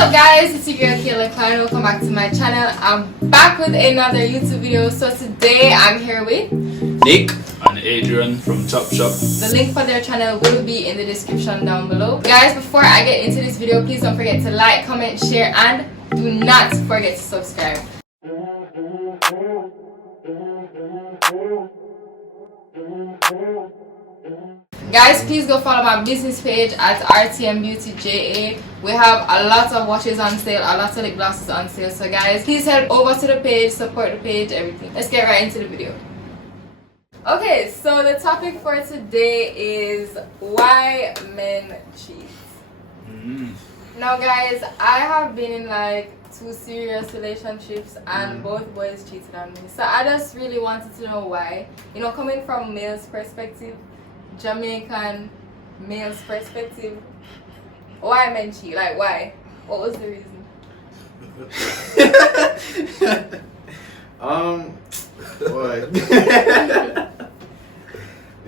up guys, it's your girl KAYLA KLEIN. Welcome back to my channel. I'm back with another YouTube video. So today I'm here with Nick and Adrian from Chop Shop. The link for their channel will be in the description down below. Guys, before I get into this video, please don't forget to like, comment, share, and do not forget to subscribe. Guys, please go follow my business page at RTM Beauty JA. We have a lot of watches on sale, a lot of lip glosses on sale. So guys, please head over to the page, support the page, everything. Let's get right into the video. Okay, so the topic for today is why men cheat. Now guys, I have been in like 2 serious relationships and both boys cheated on me. So I just really wanted to know why. You know, coming from male's perspective, Jamaican male's perspective, why men cheat? Like why? What was the reason? Boy.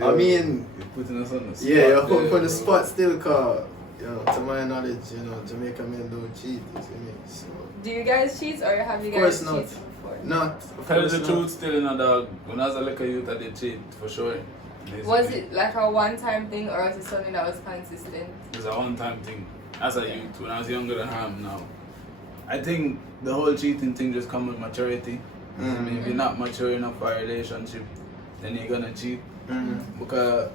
I mean, you're putting us on the spot. yeah, you're put on the spot still, cause you know, to my knowledge, you know, Jamaican men don't cheat. You see me? So, Do you guys cheat or have you of course guys not. cheated before? Not. Tell the truth, still in a dog. When I was a little youth, I did cheat for sure. Was it like a one-time thing or was it something that was consistent? It was a one-time thing. As a youth, when I was younger than I am now. I think the whole cheating thing just comes with maturity. I mean, if you're not mature enough for a relationship, then you're gonna cheat. Because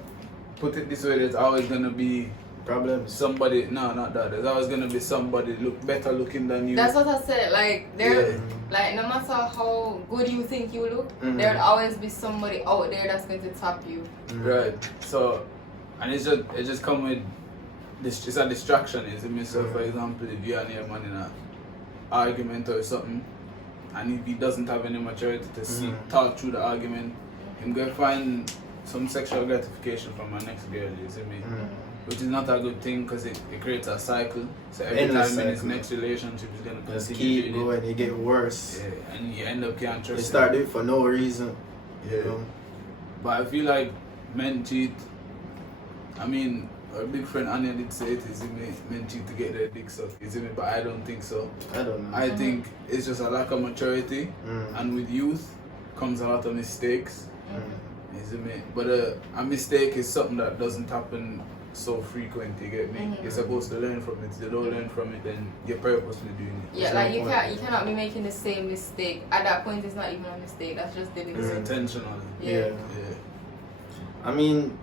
put it this way, there's always gonna be Problems. somebody. No, not that. There's always gonna be somebody look better looking than you. That's what I said. Like there, Yeah. like no matter how good you think you look, there'll always be somebody out there that's going to top you. Right. So, and it just come with this. It's a distraction, isn't it? So, for example, if you and your man in an argument or something, and if he doesn't have any maturity to see talk through the argument, him go find some sexual gratification from my next girl, you see me? Which is not a good thing because it creates a cycle. So every Endless time in his cycle. next relationship, he's gonna Just continue keep doing going, you get worse. it. Yeah, and you end up can't trust You him. start doing it for no reason. Yeah. You know? But I feel like men cheat. I mean, our big friend Anya did say it, is men cheat to get their dick sucked, is it? But I don't think so. I don't know. I think it's just a lack of maturity, and with youth comes a lot of mistakes, is it? But a mistake is something that doesn't happen so frequent, you get me? You're supposed to learn from it. If you don't learn from it, then you're purposely doing it. Yeah, There's like no point. you cannot be making the same mistake. At that point, it's not even a mistake. That's just It's deliberate. intentional. Yeah. Yeah. I mean,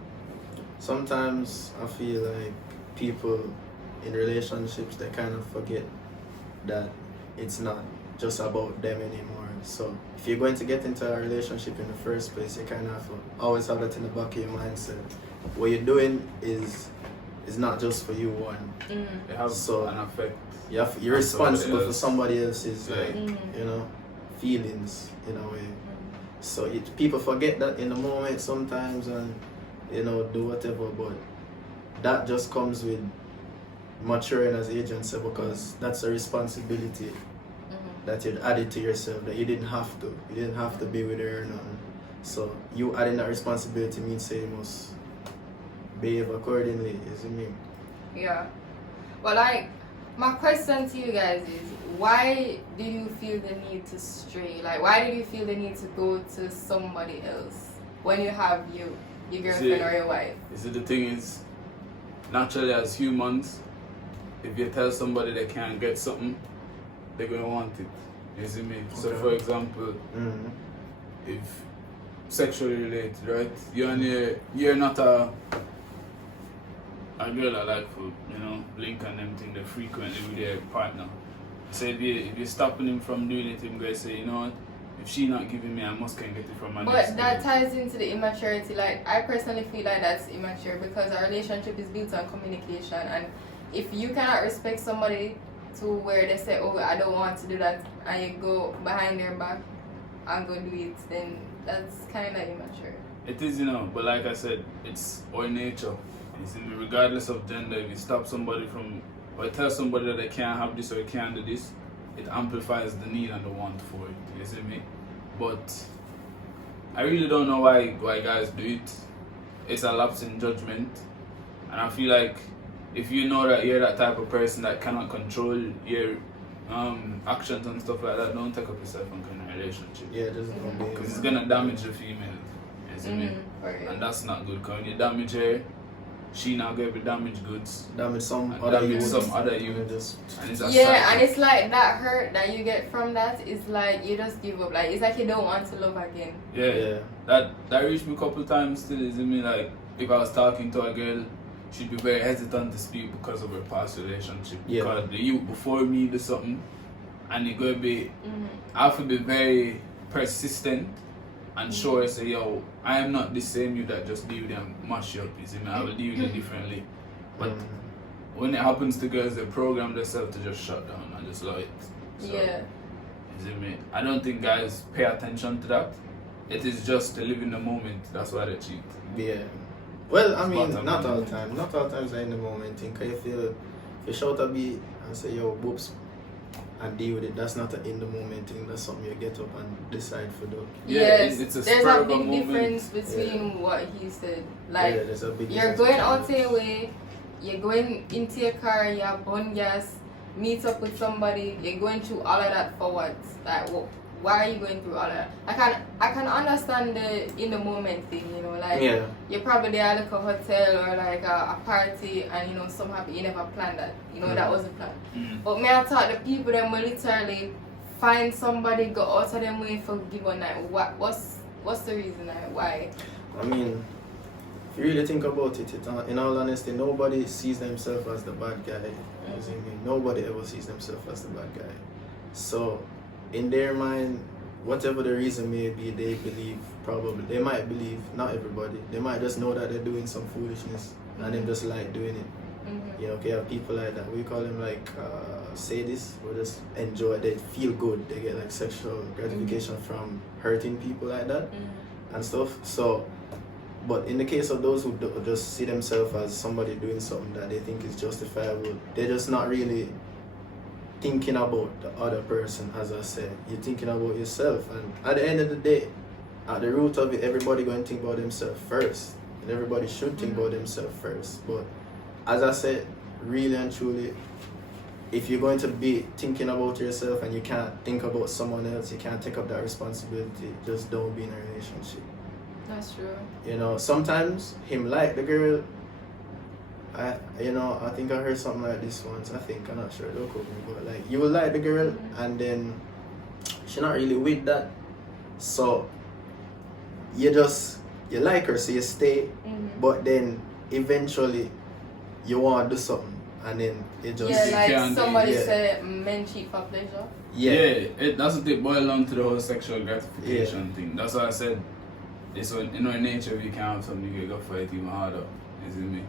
sometimes I feel like people in relationships, they kind of forget that it's not just about them anymore. So if you're going to get into a relationship in the first place, you kind of have to always have that in the back of your mindset. What you're doing is not just for you, one. It has So, an effect. You're responsible for else. somebody else's Yeah. you know, feelings in a way. So people forget that in the moment sometimes and you know do whatever, but that just comes with maturing as agents because that's a responsibility that you added to yourself that you didn't have to. You didn't have to be with her or nothing. So you adding that responsibility means say you must behave accordingly, isn't it? Yeah. But like, my question to you guys is, why did you feel the need to stray? Like, why did you feel the need to go to somebody else when you have your girlfriend or your wife? You see, the thing is, naturally as humans, if you tell somebody they can't get something, they're gonna want it. You see me? So Okay. for example, if sexually related, right? You're not a girl I like for, you know, link and them thing they frequently with their partner. So if you're stopping him from doing it, him gonna say, you know what, if she not giving me, I must can get it from my next But that girl. ties into the immaturity. Like, I personally feel like that's immature because our relationship is built on communication. And if you cannot respect somebody to where they say, oh, I don't want to do that, and you go behind their back and go do it, then that's kind of immature. It is, you know, but like I said, it's our nature. It's in regardless of gender. If you stop somebody from, or tell somebody that they can't have this or they can't do this, it amplifies the need and the want for it. You see me? But I really don't know why guys do it. It's a lapse in judgment, and I feel like if you know that you're that type of person that cannot control your actions and stuff like that, don't take up yourself in kind of relationship. Yeah, just don't be. Because it's gonna damage the female. You see me? Right. And that's not good. Cause when you damage her, she now gonna be damaged goods. Damage some And other damage youth. some other youth. Just And it's a Yeah, cycle. and it's like that hurt that you get from that is like you just give up. Like it's like you don't want to love again. Yeah. That reached me a couple times still. You see me? Like if I was talking to a girl, she'd be very hesitant to speak because of her past relationship. Yeah. Because the youth before me did something, and it gonna be, I have to be very persistent and show her, say, yo, I am not the same you that just deal with and mash you up. You see me? I will deal with it differently. But when it happens to girls, they program themselves to just shut down and just love it. So, Yeah. you see me? I don't think guys pay attention to that. It is just to live in the moment. That's why they cheat. Yeah. Well, I It's mean, bottom not line. all the time. Not all times are in the moment. Think if you shout a beat and say, yo, whoops, and deal with it, that's not an in the moment thing. That's something you get up and decide for do. Yeah, Yes, it's a there's spur a of a big moment. difference between what he said. Like yeah, there's a big you're difference going between out those. your way, you're going into your car, you have burn gas, meet up with somebody, you're going through all of that for what? Like why are you going through all of that? I can understand the in the moment thing, you know, like Yeah. you're probably there at like a hotel or like a party and you know somehow you never planned that. You know that wasn't planned. But me I thought the people that will literally find somebody, go out of them way for give one night. What's the reason? Like, why? I mean, if you really think about it, in all honesty, nobody sees themselves as the bad guy. You see me? Nobody ever sees themselves as the bad guy. So, in their mind, whatever the reason may be, they might believe, not everybody, they might just know that they're doing some foolishness and they just like doing it. You know, okay, you have people like that. We call them like sadists, or just enjoy, they feel good, they get like sexual gratification from hurting people like that and stuff. So, but in the case of those who just see themselves as somebody doing something that they think is justifiable, they're just not really thinking about the other person. As I said, you're thinking about yourself, and at the end of the day, at the root of it, everybody going to think about themselves first, and everybody should think about themselves first. But as I said, really and truly, if you're going to be thinking about yourself and you can't think about someone else, you can't take up that responsibility, just don't be in a relationship. That's true. You know, sometimes him like the girl. I think I heard something like this once. I'm not sure, don't quote me, but like you will like the girl and then she's not really with that. So you like her, so you stay, but then eventually you want to do something and then it just Yeah, like can't do it. somebody Yeah. said men cheat for pleasure. That's what they boil down to, the whole sexual gratification thing. That's why I said it's in our nature. If you can't have something, you go for it even harder. You see me?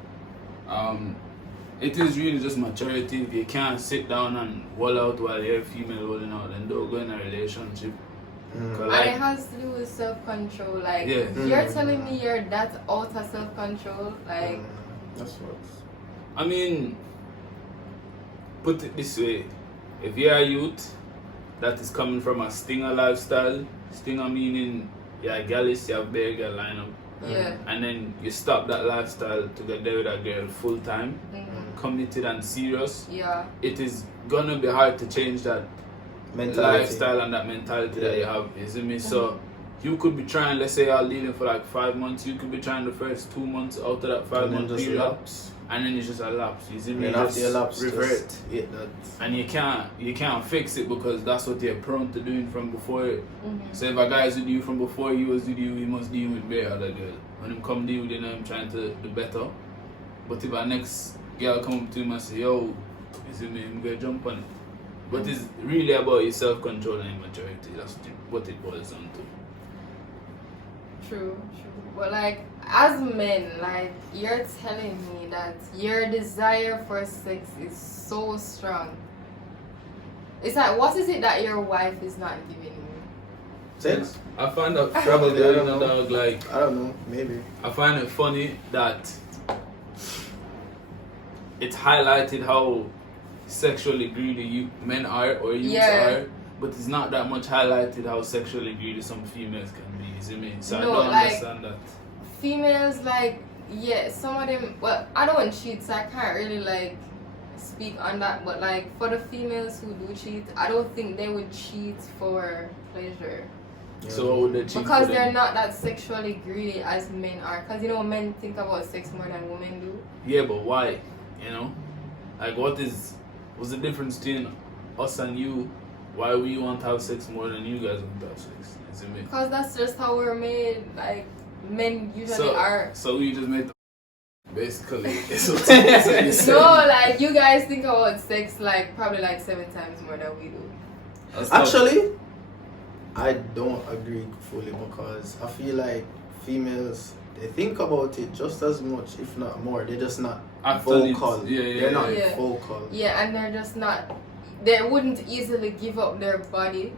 It is really just maturity. If you can't sit down and wall out while you're a female walling out, then don't go in a relationship. 'Cause And like, it has to do with self-control. Like Yeah. you're telling me you're that out of self-control. Like that's what. I mean, put it this way: if you're a youth that is coming from a stinger lifestyle, stinger meaning you're a gallus, you have bare girl lineup, yeah. and then you stop that lifestyle to get there with a girl full time, committed and serious, Yeah. it is gonna be hard to change that Mentality. lifestyle and that mentality that you have. You see me? So you could be trying, let's say you're dealing for like 5 months, you could be trying the first 2 months out of that 5 And then month just period, lapse. and then it's just a lapse. You see me? And You after you just lapse, revert. just hit that. And you can't fix it because that's what you're prone to doing from before. So if a guy's with you from before he was with you, he must deal with bare other girl. When him come deal with you, I'm trying to do better. But if our next girl come up to him and say, yo, you see me, I'm gonna jump on it. But it's really about your self-control and your maturity. That's what it boils down to. True. But like as men, like you're telling me that your desire for sex is so strong. It's like, what is it that your wife is not giving you? Sex? I find that Probably, I don't know. dog, like, I don't know, maybe. I find it funny that it's highlighted how sexually greedy men are or youths are, but it's not that much highlighted how sexually greedy some females can be. You see me? So No, I don't like, understand that. Females, like Yeah, some of them. Well, I don't cheat, so I can't really like speak on that. But like for the females who do cheat, I don't think they would cheat for pleasure. So what would they cheat Because for they're then? not that sexually greedy as men are. Because you know, men think about sex more than women do. Yeah, but why? You know, like what's the difference between us and you? Why we want to have sex more than you guys want to have sex? Is it me? Because that's just how we're made. Like men usually are. So we just made the basically. It's what you're saying. No, like you guys think about sex like probably like 7 times more than we do. That's not- Actually, I don't agree fully because I feel like females, they think about it just as much, if not more. They're just not Act on it. vocal. Yeah, They're not yeah. vocal. Yeah, and they're just not. They wouldn't easily give up their body.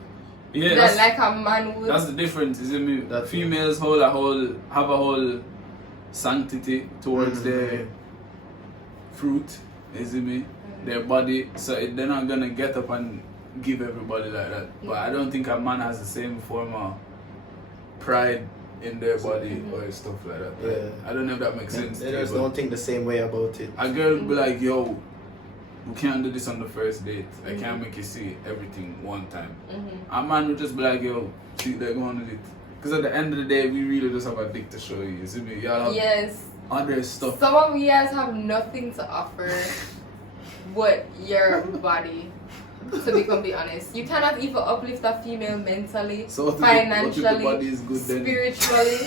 Yeah, That like a man would. that's the difference, isn't it? That's Females have a whole sanctity towards their fruit, isn't it? Their body, so they're not gonna get up and give everybody like that. But I don't think a man has the same form of pride in their body or stuff like that. Like, Yeah. I don't know if that makes sense. They to you, just but don't think the same way about it. a girl will be like, yo, we can't do this on the first date. I can't make you see everything one time. A man would just be like, yo, see, they're going with it. Because at the end of the day, we really just have a dick to show you. See me? Y'all have Yes. other stuff. Some of you guys have nothing to offer but your body. To be completely honest, you cannot even uplift a female mentally, So what if financially, the body is good then? spiritually.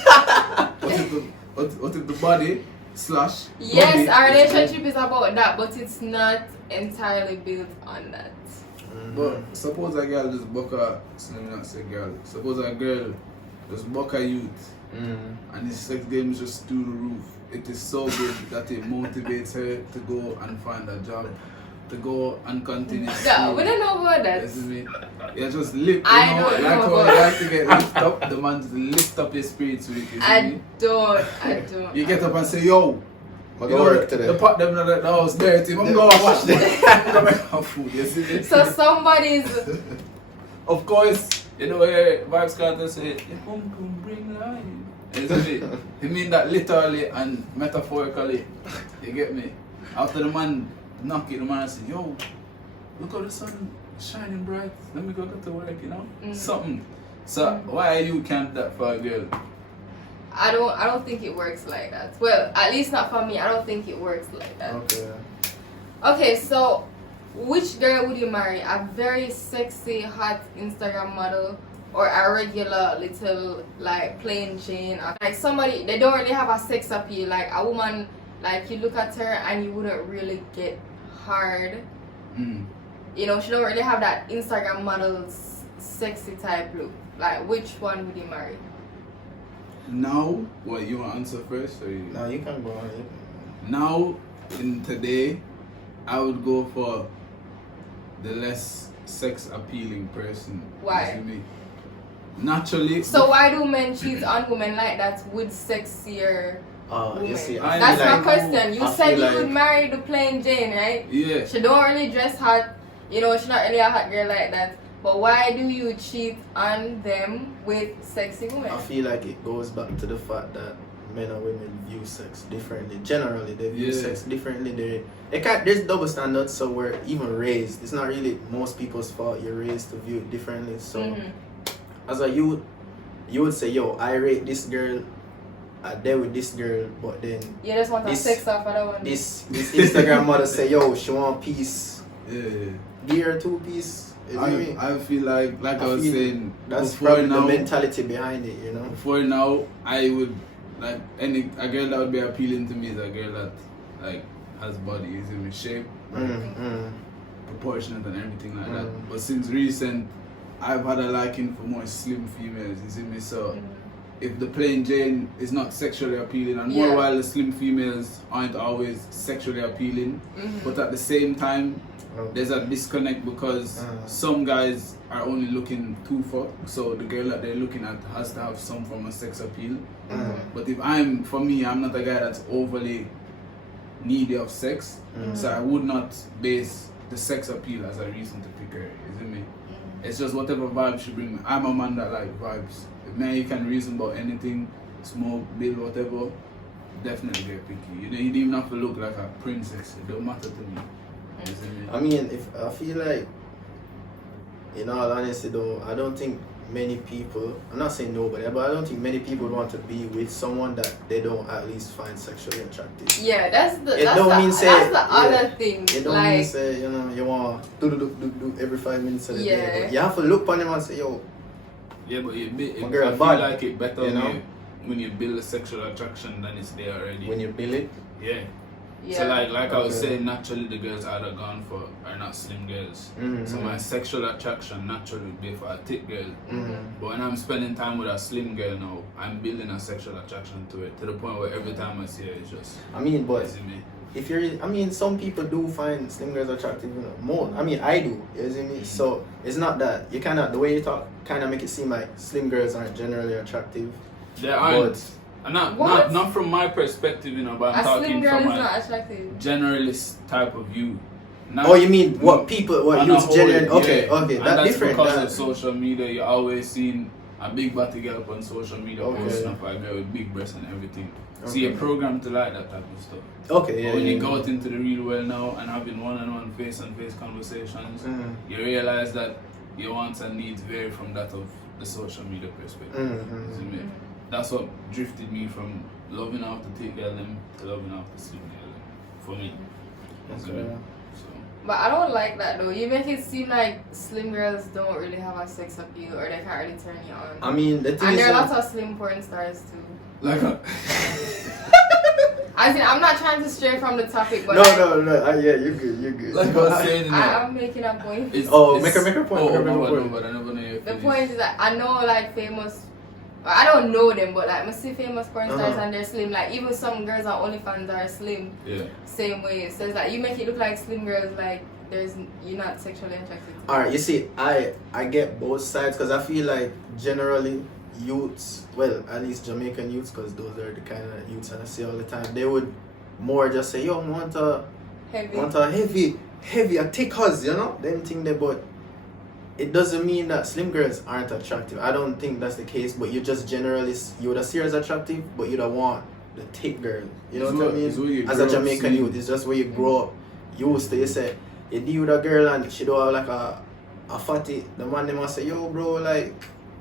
What if the body slash Yes, body our is good? relationship is about that, but it's not entirely built on that. But suppose a girl just buck a, let me not say girl, suppose a girl just buck a youth and his sex game is just through the roof. It is so good that it motivates her to go and find a job, to go and continue Yeah, school. we don't know about that. This is me. Yeah, just lift. I don't like know how about you like to get lift up, the man just lift up your spirits with it. You see I me? don't. You get up and say, yo, I you go know, work today. the pot them the house dirty. I'm going to wash them. I'm going to make some food. You see me? So somebody's Of course, you know, Vibes Carter say, "Your come bring life." Isn't it? He mean that literally and metaphorically. You get me? After the man knock it, the man say, "Yo, look how the sun shining bright. Let me go to work." You know, something. So why you can't that for a girl? I don't think it works like that. Well, at least not for me. I don't think it works like that. Okay. Okay, so which girl would you marry? A very sexy, hot Instagram model, or a regular little like plain Jane? Like somebody they don't really have a sex appeal. Like a woman, like you look at her and you wouldn't really get hard. You know, she don't really have that Instagram model's sexy type look. Like which one would you marry? Now, what you want to answer first? Or you? Now you can go on. Now, in today, I would go for the less sex appealing person. Why? You see me? Naturally. So why do men cheat on women like that with sexier women? You see, I That's feel my like- question. You I said feel you would like- marry the plain Jane, right? Yeah. She don't really dress hot. You know, she's not really a hot girl like that. But why do you cheat on them with sexy women? I feel like it goes back to the fact that men and women view sex differently. Generally, they view Yeah. sex differently. They can't. There's double standards, so we're even raised. It's not really most people's fault. You're raised to view it differently. So, as a youth, you would say, "Yo, I rate this girl. I dare with this girl," but then You just want to this- sex off other one. this Instagram model say, "Yo, she want piece. Yeah. Give her 2 piece." You know what I mean? I feel like I was feel saying, that's before probably now, the mentality behind it. You know. before now, I would like a girl that would be appealing to me is a girl that like has body, is in shape, proportionate and everything like that. But since recent, I've had a liking for more slim females, you see me? So if the plain Jane is not sexually appealing, and more while the slim females aren't always sexually appealing, but at the same time, there's a disconnect because some guys are only looking to fuck, so the girl that they're looking at has to have some form of sex appeal. But if I'm not a guy that's overly needy of sex, so I would not base the sex appeal as a reason to pick her, isn't me? It's just whatever vibe she bring me. I'm a man that like vibes. Man, you can reason about anything, smoke, build, whatever. definitely get picky. You don't even have to look like a princess. It don't matter to me. You see me? I mean, if I feel like, in all honesty, though, I don't think many people. I'm not saying nobody, but I don't think many people would want to be with someone that they don't at least find sexually attractive. Yeah, that's the other thing. It don't like, mean say you want do every 5 minutes of the day. Yeah. But you have to look on them and say, yo. Yeah, but My I girl feel bad, like it better you know? when you build a sexual attraction than it's there already. When you build it. Yeah. yeah. So like I was Okay. saying, naturally the girls either gone for are not slim girls. Mm-hmm. So my sexual attraction naturally would be for a thick girl. Mm-hmm. But when I'm spending time with a slim girl now, I'm building a sexual attraction to it, to the point where every time I see her, it's just. I mean, but you see me? if you're, I mean, some people do find slim girls attractive, you know, more. I mean, I do, you see me? So it's not that you cannot, the way you talk, kind of make it seem like slim girls aren't generally attractive. They aren't. And not from my perspective, you know, but I'm a talking slim girl from is a not attractive. generalist type of view. Not, Oh, you mean what people, what on a youth whole, generally? yeah. Okay, And that's that's different. because that- of social media. You always seen a big body girl up on social media Okay. posting up a girl with big breasts and everything. So Okay. you're programmed to like that type of stuff. Okay, yeah. But when yeah, you yeah. go out into the real world now and having one-on-one, face-on-face conversations, Mhm. you realize that your wants and needs vary from that of the social media perspective. Mhm. You see me? That's what drifted me from loving out the thick girl them to loving out the slim girl them. For me. You see me? Okay. So, But I don't like that though. You make it seem like slim girls don't really have a sex appeal or they can't really turn you on. I mean, the thing And is, there are lots of slim porn stars too. like I mean, I'm not trying to stray from the topic, but no, like, yeah, you're good, you're good. I was saying, you know, I'm making a point. Make her point, Oh, make her no, point. but I never know your The finish. point is that I know like famous, I don't know them, but like I see famous porn stars Uh-huh. and they're slim. Like even some girls on OnlyFans are slim. Yeah. Same way. So it's like you make it look like slim girls like you're not sexually attracted to. Alright, you see, I get both sides because I feel like generally youths, well, at least Jamaican youths, because those are the kind of youths I see all the time, they would more just say, yo, I want a heavy, a thick hus, you know? Them thing there, but it doesn't mean that slim girls aren't attractive. I don't think that's the case, but you just generally, you would see her as attractive, but you don't want the thick girl. You know It's what I what- it's what you mean? As grow a up Jamaican seeing. youth, it's just where you grow up used to. You say, you deal with a girl and she don't have like a fatty, the man they must say, yo bro, like,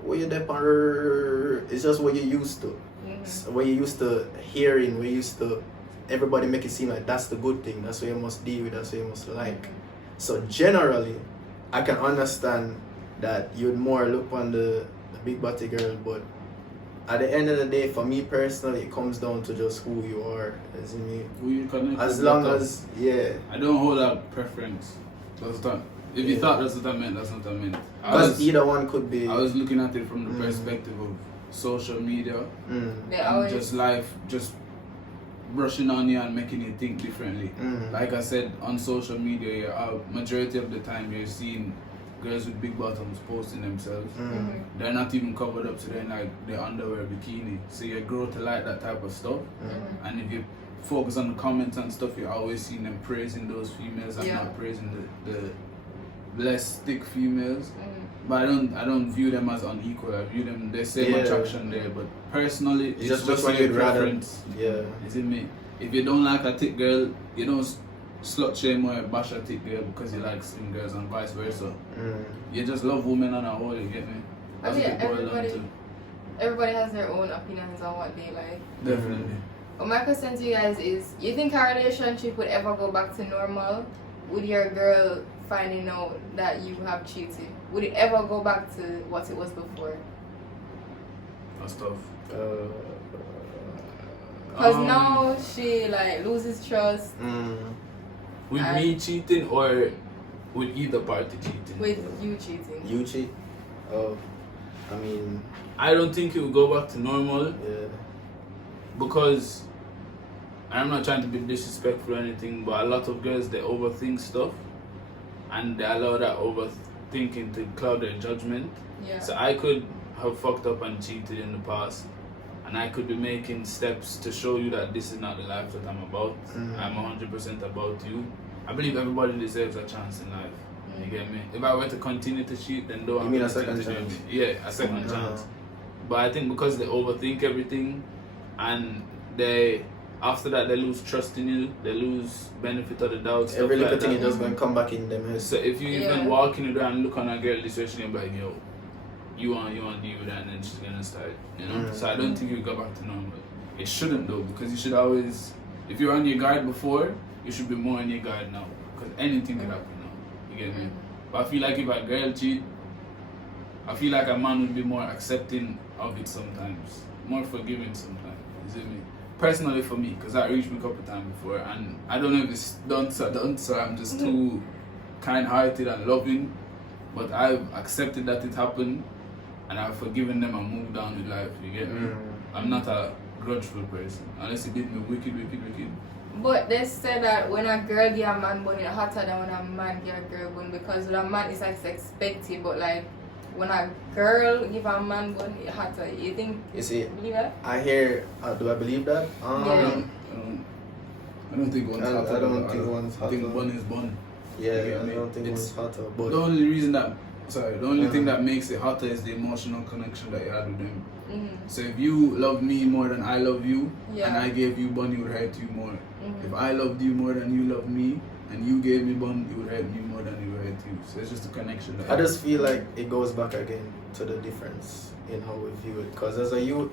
what you there on? It's just what you used to. What you used to hearing, what you used to, everybody make it seem like that's the good thing, that's what you must deal with, that's what you must like. So generally, I can understand that you'd more look on the big body girl, but at the end of the day, for me personally, it comes down to just who you are, as in me. Who you connect As with, long that's all. as, yeah. I don't hold a preference. That's what. If you Yeah. thought that's what I meant, that's what I meant. Because either one could be. I was looking at it from the perspective of social media Mm, They and always just life, just brushing on you and making you think differently. mm. Like I said, on social media, majority of the time you're seeing girls with big bottoms posting themselves. Mm, They're not even covered up to their their underwear, bikini. So you grow to like that type of stuff. mm. And if you focus on the comments and stuff, you're always seeing them praising those females and Yeah. not praising the less thick females. But I don't view them as unequal. I view them the same Yeah. attraction there. But personally, it's just just what your you'd rather- preference. Yeah. Is it me? If you don't like a thick girl, you don't slut shame or bash a thick girl because you like slim girls and vice versa. Mm. You just love women on a whole, you get me? That's yeah, what it boils down everybody has their own opinions on what they like. to. Definitely. But my question to you guys is, you think a relationship would ever go back to normal with your girl finding out that you have cheated? Would it ever go back to what it was before? That's tough. Because now she like loses trust With And- me cheating or with either party cheating? with you cheating. You cheat? Oh, I mean, I don't think it will go back to normal yeah. because I'm not trying to be disrespectful or anything, but a lot of girls, they overthink stuff and they allow that overthinking to cloud their judgment. Yeah. So I could have fucked up and cheated in the past, and I could be making steps to show you that this is not the life that I'm about. I'm 100% about you. I believe everybody deserves a chance in life. You get me? If I were to continue to cheat, then don't. You mean a second chance? Yeah, a second chance. But I think because they overthink everything and they after that they lose trust in you, they lose benefit of the doubt. Stuff Every little like thing that. is just going to come back in them head. So if you even walk in the door and look on a girl this way, she'll be like, yo, you want to deal with that, and then she's gonna start, you know. So I don't think you go back to normal. It shouldn't though, because you should always, if you're on your guard before, you should be more on your guard now, because anything can happen now. You get me? But I feel like if a girl cheat, I feel like a man would be more accepting of it sometimes, more forgiving sometimes. You see me? Personally for me, because that reached me a couple times before, and I don't know if it's done, so I'm just too kind-hearted and loving, but I've accepted that it happened, and I've forgiven them and moved on with life. You get me? I'm not a grudgeful person, unless he did me wicked. But they say that when a girl get a man bun, it's hotter than when a man get a girl bun, because with a man it's like expected, but like when a girl give a man bun, it's hotter. You think? You see, believe that? I hear. Do I believe that? Yeah. I don't think one's hotter. I don't think one's hotter. I think bun is bun. Yeah, I don't think one's hotter. But the only reason that, the only thing that makes it hotter is the emotional connection that you had with them. So if you love me more than I love you, and I gave you bun, it would hurt you more. If I loved you more than you love me, and you gave me bun, it would hurt me more than it would hurt you. So it's just a connection. That I just feel like it goes back again to the difference in how we view it. Because as a youth,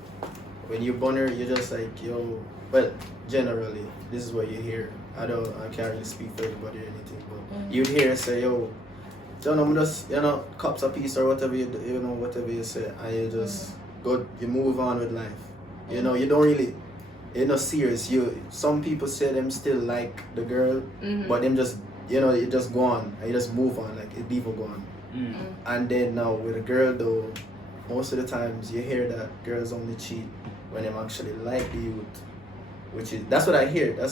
when you bun her, you're just like, yo, well, generally, this is what you hear. I can't really speak for everybody or anything, but you'd hear and say, yo, I'm just, cups a piece or whatever whatever you say, and you just you move on with life. You don't really, you're not serious. Some people say them still like the girl, but them just, you just go on and you just move on, like it never go on. And then now with a girl though, most of the times you hear that girls only cheat when them actually like the youth, that's what I hear. Yeah,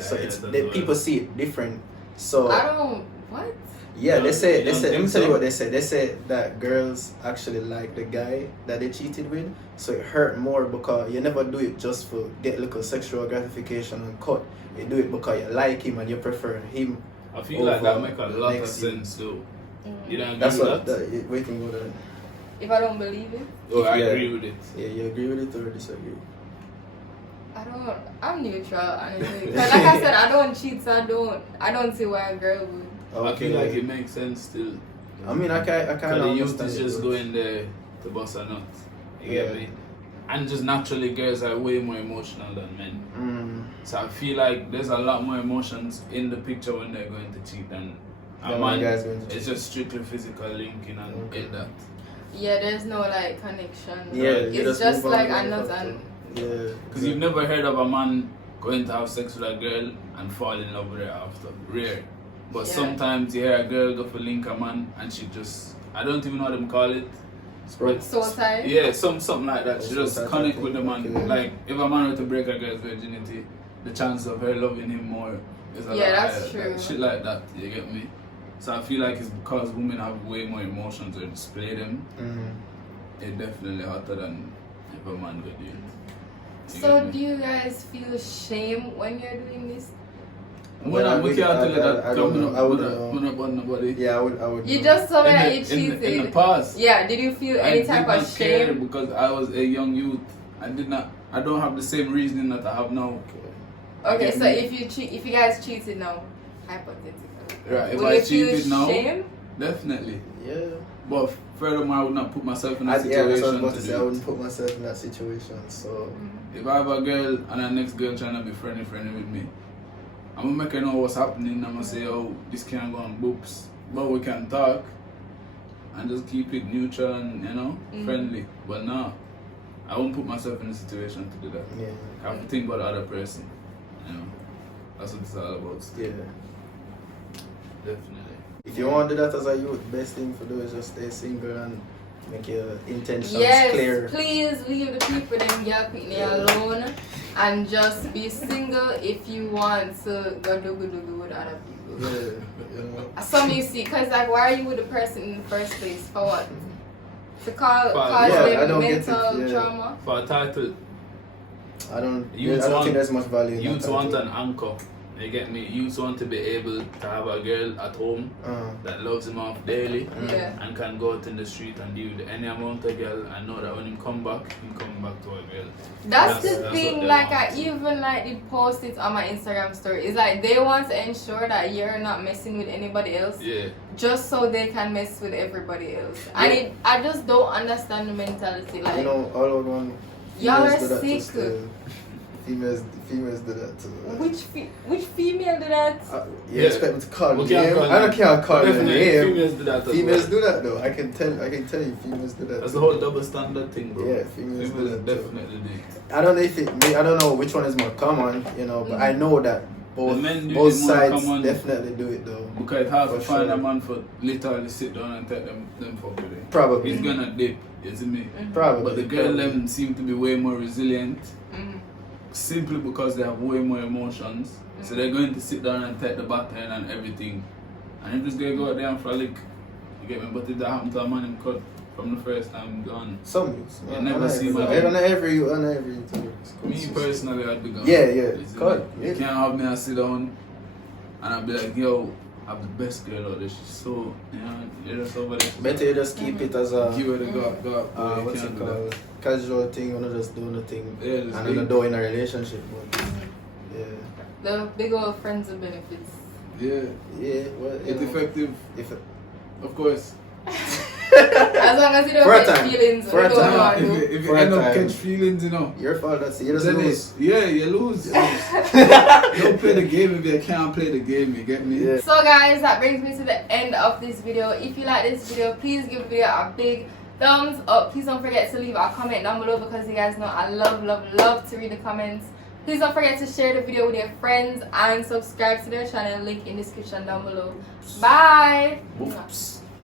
so people see it different. So I don't what? Yeah, they say. Let me tell you what they say. They say that girls actually like the guy that they cheated with, so it hurt more because you never do it just for get little sexual gratification and cut. You do it because you like him and you prefer him. I feel like that make a lot of sense though. You don't agree That's with what. that? Waiting for that. If I don't believe it? Oh, I agree with it. Yeah, you agree with it or disagree? I'm neutral, honestly. Because like I said, I don't cheat, so I don't see why a girl would. I feel like it makes sense still. I mean, I kind of the youth is just going there to bust a nut. You get me? And just naturally, girls are way more emotional than men. So I feel like there's a lot more emotions in the picture when they're going to cheat than a man. It's just strictly physical linking and get that. Yeah, there's no like connection. Yeah, it's just like a nut and. Yeah. Because you've never heard of a man going to have sex with a girl and fall in love with her after. Rare. But sometimes you hear a girl go for link a man and she just, I don't even know what them call it. Soul tie? Yeah, something like that. She just connect with the man. Like if a man were to break a girl's virginity, the chance of her loving him more is a lot higher. That's true. Like, shit like that, you get me? So I feel like it's because women have way more emotions or display them. It's definitely hotter than if a man would do it. So do you guys feel shame when you're doing this? I wouldn't burn nobody. Yeah, I would. You just told me that you cheated. In the past. Yeah, did you feel any type of shame? Because I was a young youth. I don't have the same reasoning that I have now. Okay, so if you guys cheated now, hypothetically. Right, if will I you feel cheated now, shame? definitely. Yeah. But furthermore, I would not put myself in that Yeah, that's situation. what I was about to say. I wouldn't put myself in that situation. So if I have a girl and the next girl trying to be friendly with me, I'm gonna make her know what's happening. I'm gonna say, oh, this can't go on boops, but we can talk and just keep it neutral and friendly. But no, I won't put myself in a situation to do that. yeah, I have to think about the other person. That's what it's all about. yeah. Definitely. If you want to do that as a youth, best thing to do is just stay single and make your intentions clear. Please leave the people in your opinion alone and just be single if you want to go do with other people. Yeah, Some you see, because like, why are you with the person in the first place? For what? To cause them mental trauma? For a title, I don't think there's much value in youth that want title. an anchor You get me? You just want to be able to have a girl at home that loves him off daily and can go out in the street and deal with any amount of girl and know that when him come back to a girl. That's the thing, like I even like did post it on my Instagram story. It's like they want to ensure that you're not messing with anybody else. Yeah. Just so they can mess with everybody else. And I just don't understand the mentality. Like, you know, all of them. y'all are sick. Females do that too. Which female do that? You expect me to call We me can't name? call I don't care how call me Definitely, name. females do that as Females well. do that though. I can tell you females do that. That's too. the whole double standard thing, bro. Yeah, females do that too. definitely do it. I don't know if I don't know which one is more common, you know, but I know that both men do both it more sides common. definitely do it though. Because it's hard to For find sure. a man for literally sit down and take them fuck with it. Probably. He's gonna dip, you see me? Probably. But the girl probably. them seem to be way more resilient. Simply because they have way more emotions. So they're going to sit down and take the baton and everything. And if this guy go out there and frolic, you get me? But if that happened to a man him cut from the first time, gone. Some youths. You never see my On every Me personally, I'd be gone. Yeah. You see Cut. me? You can't have me and sit down and I'd be like, yo, I'm the best girl out there. She's so, you know, you're just over there. Better you just keep it as a Give her the go up. what's it called? Casual thing, you know, just do nothing. Yeah, just and then do in a relationship. But, yeah. The big old friends with benefits. Yeah. Yeah. Well, It's effective, If of course. As long as you don't For a get time. feelings, For a you don't time. know what to do. If you For a end up time. catch feelings, you know. your fault, that's it. You just Then lose. yeah, you lose. You don't play the game if you can't play the game, you get me? Yeah. So guys, that brings me to the end of this video. If you like this video, please give the video a big thumbs up. Please don't forget to leave a comment down below because you guys know I love to read the comments. Please don't forget to share the video with your friends and subscribe to their channel, link in the description down below. Bye. Oops.